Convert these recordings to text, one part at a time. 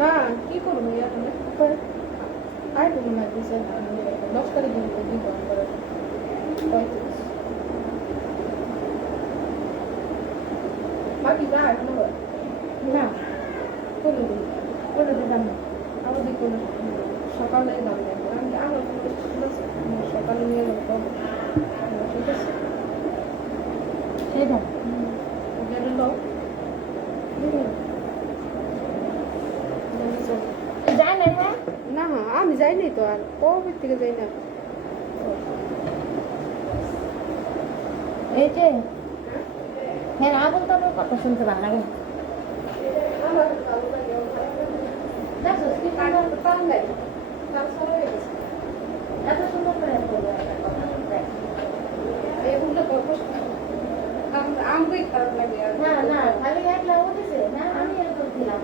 না কি করবো আর কোনো না দিছে 10 তারিখ দিব বাকি যা এখন না করে দিলাম না আমাদের কোনো সকালে দাম দেবো আমি আমার সকালে নিয়ে যাবো ঠিক আছে সেটা গেলে লোক যায় না হ্যাঁ না আমি যাইনি তো আর কবে থেকে যাই না এই যে হ্যাঁ না বলতে হবে কথা শুনতে ভালো লাগে এত সুন্দর করে কথা শুনতে আমাকে খারাপ লাগে না না খালি একলা উঠেছে না আমি এরকম ছিলাম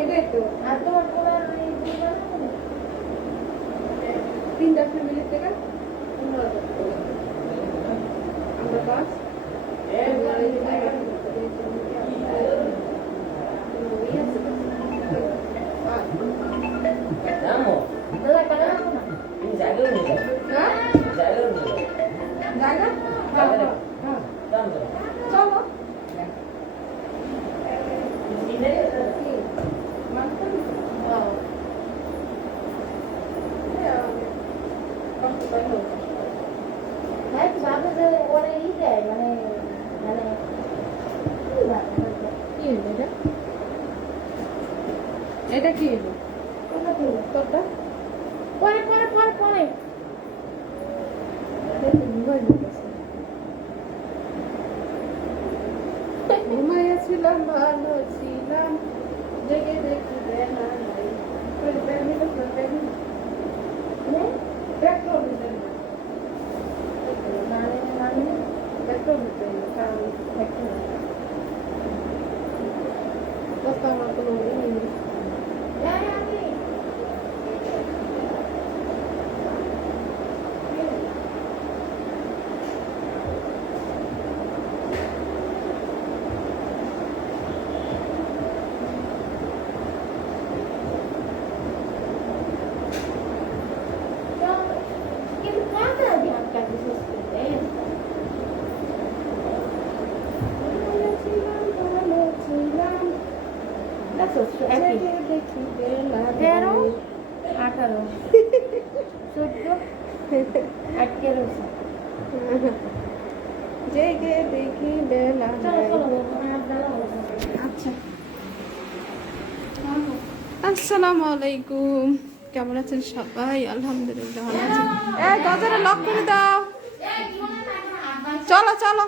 এটাই তো আর তোমার তোমার তিনটা ফ্যামিলি থেকে আমরা পাঁচ জায়গা চলো ভাবে যে ওরা ই দেয় মানে মানে কি হইলো এটা কি হইলো তোরটা পরে পরে পরে পরে ঘুমাইয়াছিলাম ভালো ছিলাম জেগে দেখি বেলা নাই পেট্রোল দিতেন না পেট্রোল দিতেন কারণ দশটা আমার কোনো তেরো 18 14 আটকে রয়েছে জেগে দেখি বেলা আচ্ছা আসসালামু আলাইকুম কেমন আছেন সবাই আলহামদুলিল্লাহ ভালো আছি দরজাটা লক করে দাও চলো চলো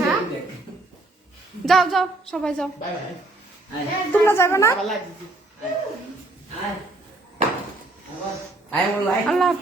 হ্যাঁ যাও যাও সবাই যাও তোমরা যাবে না আল্লাহ হাফেজ